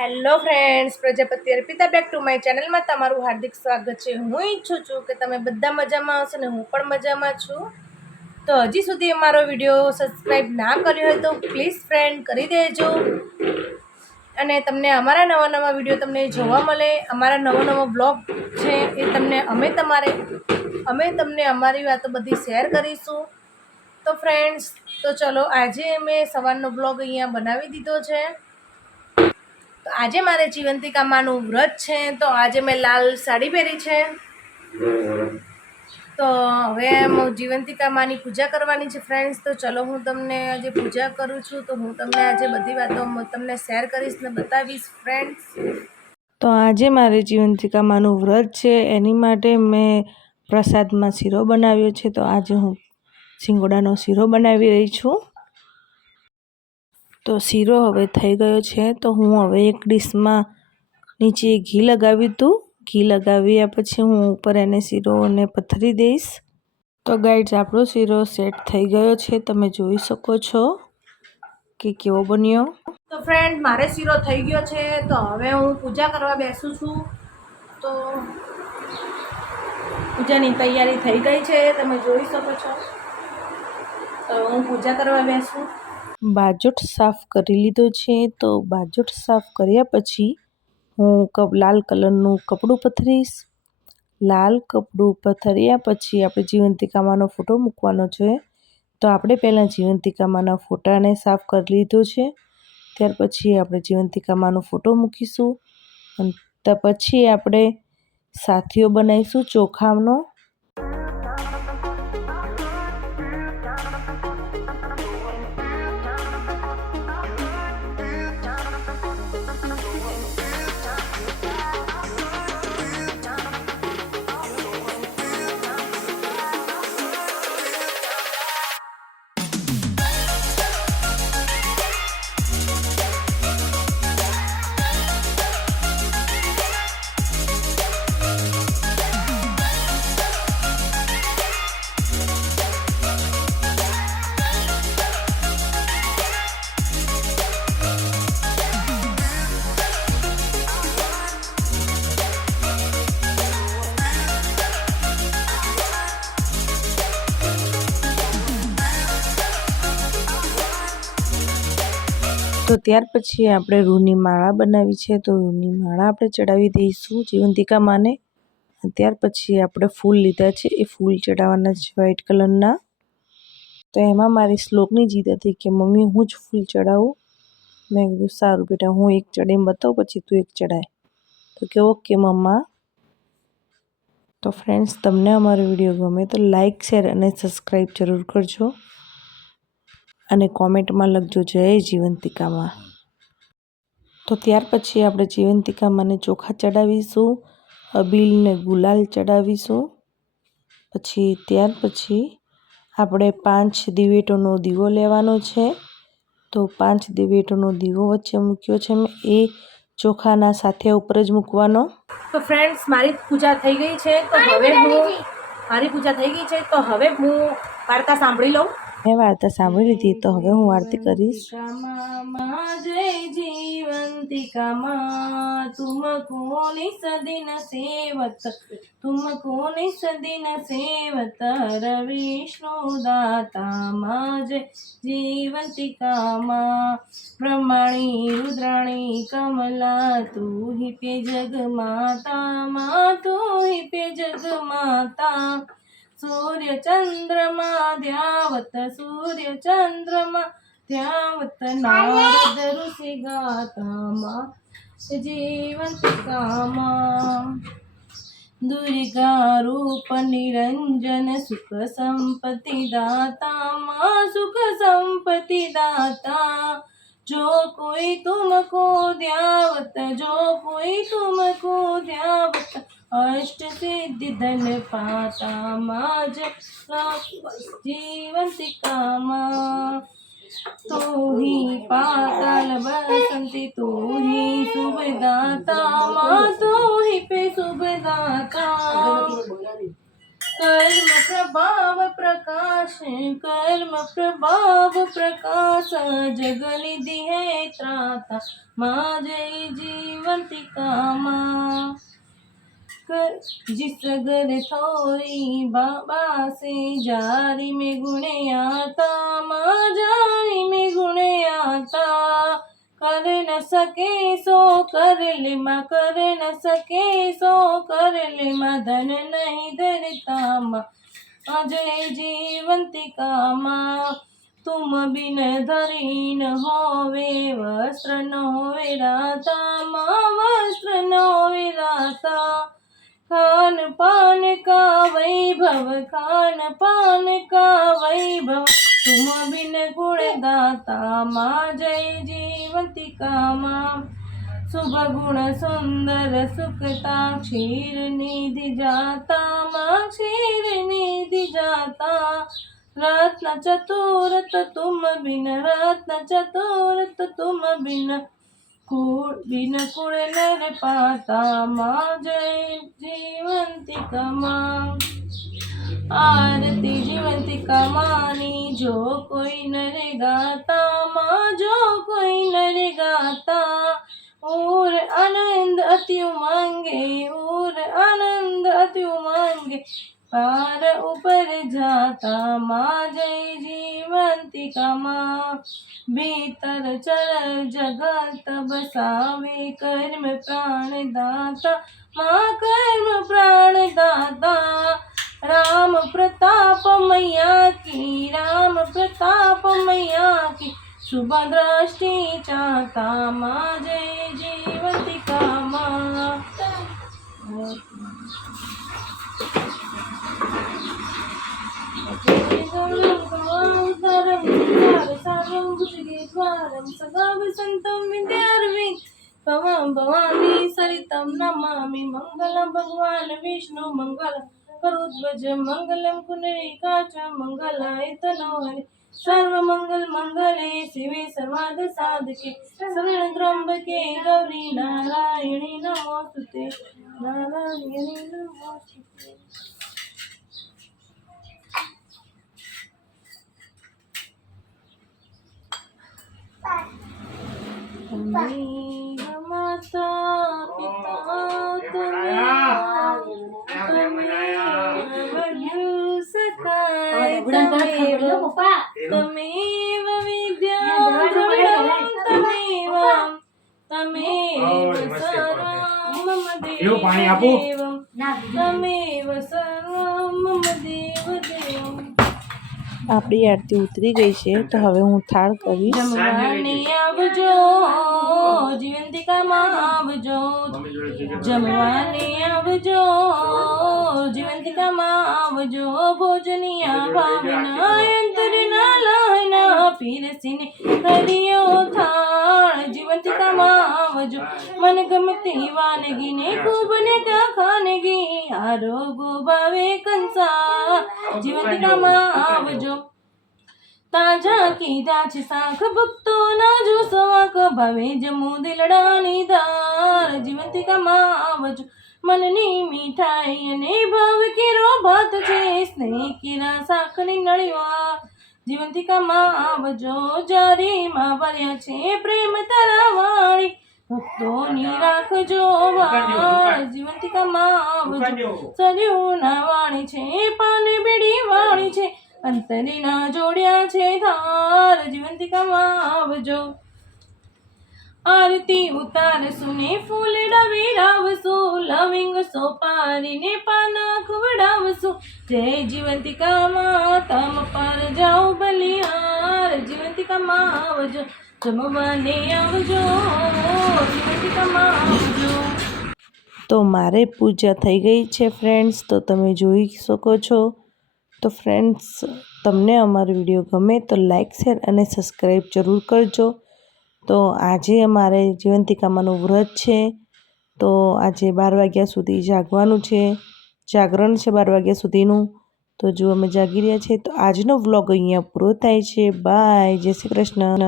Hello friends, Prajapati Arpita back to my ચેનલમાં તમારું હાર્દિક સ્વાગત છે। હું ઈચ્છું છું કે તમે બધા મજામાં હશો ને હું પણ મજામાં છું। તો હજી સુધી અમારો વિડીયો સબસ્ક્રાઈબ ના કર્યો હોય તો પ્લીઝ ફ્રેન્ડ કરી દેજો અને તમને અમારા નવા વિડીયો તમને જોવા મળે, અમારા નવો બ્લોગ છે એ તમને અમે તમને અમારી વાતો બધી શેર કરીશું। તો ફ્રેન્ડ્સ, તો ચલો આજે મેં સવારનો બ્લોગ અહીંયા બનાવી દીધો છે। તો આજે મારે જીવંતિકા માનું વ્રત છે, તો આજે મેં લાલ સાડી પહેરી છે। તો હવે જીવંતિકા માની પૂજા કરવાની છે ફ્રેન્ડ્સ। તો ચલો હું તમને આજે પૂજા કરું છું, તો હું તમને આજે બધી વાતો તમને શેર કરીશ ને બતાવીશ ફ્રેન્ડ્સ। તો આજે મારે જીવંતિકા માનું વ્રત છે, એની માટે મેં પ્રસાદમાં શીરો બનાવ્યો છે। તો આજે હું સિંગોડાનો શીરો બનાવી રહી છું। તો શીરો હવે થઈ ગયો છે, તો હું હવે એક ડીશમાં નીચે ઘી લગાવ્યું હતું। ઘી લગાવ્યા પછી હું ઉપર એને શીરોને પથરી દઈશ। તો ગાઈડ્સ, આપણો શીરો સેટ થઈ ગયો છે, તમે જોઈ શકો છો કે કેવો બન્યો। તો ફ્રેન્ડ, મારે શીરો થઈ ગયો છે, તો હવે હું પૂજા કરવા બેસું છું। તો પૂજાની તૈયારી થઈ ગઈ છે, તમે જોઈ શકો છો। તો હું પૂજા કરવા બેસું। બાજોટ સાફ કરી લીધો છે, તો બાજોટ સાફ કર્યા પછી હું લાલ કલરનું કપડું પથરીશ। લાલ કપડું પથર્યા પછી આપણે જીવંતિકા માનો ફોટો મૂકવાનો છે, તો આપણે પહેલાં જીવંતિકા માના ફોટાને સાફ કરી લીધો છે। ત્યાર પછી આપણે જીવંતિકા માનો ફોટો મૂકીશું અને પછી આપણે સાથીઓ બનાવીશું ચોખાનો। તો ત્યાર પછી આપણે રૂની માળા બનાવી છે, તો રૂની માળા આપણે ચડાવી દઈશું જીવંતિકા માને। ત્યાર પછી આપણે ફૂલ લીધા છે, એ ફૂલ ચડાવવાના છે વ્હાઈટ કલરના। તો એમાં મારી શ્લોકની જીદ હતી કે મમ્મી હું જ ફૂલ ચડાવું। મેં કીધું સારું બેટા, હું એક ચડીને બતાવું પછી તું એક ચડાય। તો કે ઓકે મમ્મા। તો ફ્રેન્ડ્સ, તમને અમારો વિડીયો ગમે તો લાઈક, શેર અને સબસ્ક્રાઈબ જરૂર કરજો અને કોમેન્ટમાં લખજો જય જીવંતિકામાં। તો ત્યાર પછી આપણે જીવંતિકા માને ચોખા ચડાવીશું, અબીલ ને ગુલાલ ચડાવીશું। પછી ત્યાર પછી આપણે 5 દિવેટોનો દીવો લેવાનો છે, તો 5 દિવેટોનો દીવો વચ્ચે મૂક્યો છે મેં, એ ચોખાના સાથે ઉપર જ મૂકવાનો। તો ફ્રેન્ડ્સ, મારી પૂજા થઈ ગઈ છે, તો હવે હું વાર્તા સાંભળી લઉં। મેં વાર્તા સાંભળી લીધી, તો હવે હું આરતી કરીશ। જય જીવંતિકા માં तुमको निस दिन सेवत विष्णु दाता माँ जय जीवंतिका माँ ब्रह्मणी रुद्राणी कमला तू ही पे जग माता माँ तू ही पे जग माता। सूर्य चंद्रमा ध्यावत नारद ऋषि गाता माँ जीवंतिका माँ। दुर्गा रूप निरंजन सुख संपत्ति दाता माँ सुख संपत्ति दाता। जो कोई तुमको ध्यावत अष्ट सिद्धि धन पाता माँ जय जीवंतिका माँ। तू ही पाताल बसंती तू ही सुभदाता माँ तू ही पे सुभदाता। कर्म प्रभाव प्रकाश जगनिधि है त्राता माँ जय जीवंतिका माँ। जिस घर थोड़ी बाबा से जारी में गुणे आता, माँ जारी में गुणे आता। कर न सके सो कर ले माँ, कर न सके सो कर ले माँ, धन नहीं धरता माँ अजय जीवंतिका माँ। तुम बिन धरी न होवे, वस्त्र न होवे राता माँ, वस्त्र न होवे राता। खान पान का वैभव, खान पान का वैभव, तुम बिन गुणदाता माँ जय जीवंतिका माँ। शुभ गुण सुंदर सुखता, क्षीर निधि जाता माँ, क्षीर निधि जाता। रत्न चतुरत तुम बिन, रत्न चतुरत तुम बिन, बिन कुल नर पाता माँ जय जीवंतिका माँ। आरती जीवंतिका मानी जो कोई नर गाता माँ, जो कोई नर गाता। और आनंद अति उमंगे, और आनंद अति उमंगे, पार ऊपर जाता माँ जय जीवंतिका माँ। भीतर चर जगत बसावे, कर्म प्राण दाता माँ, कर्म प्राण दाता। राम प्रताप मैया की, राम प्रताप मैया की, शुभ दृष्टि चाहता माँ जय जीवंतिका माँ। भवानी सरितं नमामि, मंगलम भगवान विष्णु मंगल करुध्वज, मंगलम पुंडरीकाक्ष मंगलाय तनोहरि। सर्वमंगल मंगले शिवे सर्वार्थ साधके, शरण त्र्यंबके गौरी नारायणी नमोस्तुते, नारायणी नमोस्तुते। माता पिता तमेव विद्या तमेव, तमेव सर्वं मम देवदेवं, तमेव सर्वं मम देवदेवं। આપણી આરતી ઉતરી ગઈ છે તો હવે હું થાળ કરીશ. જમવાને આવજો જીવંતિકા માં આવજો, જમવાને આવજો જીવંતિકા માં આવજો. ભોજનિયા ભાવના અંતરના લાયના પીરસીને હરિયો થાળ જીવંતિકા માં આવજો. મન ગમતી વાનગીને ખૂબ ને ક્યાં ખાનગી, આરોગો ભાવે કંસા જીવંતિકા માં આવજો. તાજા કીધા છે શાખ ભક્તો ના જો સવાક, ભાવે જમો દિલડાની ધાર જીવંતિકા માં આવજો. મનની મીઠાઈ અને ભાવ કેરો ભાત છે, સ્નેહ કેરા શાખની નળીવા જીવંતિકા માં આવજો. જારીમાં ભર્યા છે પ્રેમ તારા વાળી, ભક્તોની રાખજો વાળ જીવંતિકા માં આવજો. સર્યું ના વાણી છે પાને બેડી વાળી છે, અંતરીના જોડ્યા છે ધાર જીવંતિકા માં આવજો. આરતી ઉતારશું ને ફૂલડા વેરાવશું, લવિંગ સોપારીને પાના ખવડાવશું. જય જીવંતિકા માં તમ પર જાઓ બલિહાર જીવંતિકા માં આવજો. જમવાને આવજો જીવંતિકા માં આવજો. તો મારે પૂજા થઈ ગઈ છે ફ્રેન્ડ્સ, તો તમે જોઈ શકો છો. તો ફ્રેન્ડ્સ તમને અમારો વિડીયો ગમે તો લાઈક શેર અને સબસ્ક્રાઈબ જરૂર કરજો. તો આજે અમારે જીવંતિકા માનું વ્રત છે, તો આજે 12 વાગ્યા સુધી જાગવાનું છે, જાગરણ છે 12 વાગ્યા સુધીનું. તો જો અમે જાગી રહ્યા છીએ. તો આજનો વ્લોગ અહીંયા પૂરો થાય છે. બાય, જય શ્રી કૃષ્ણ.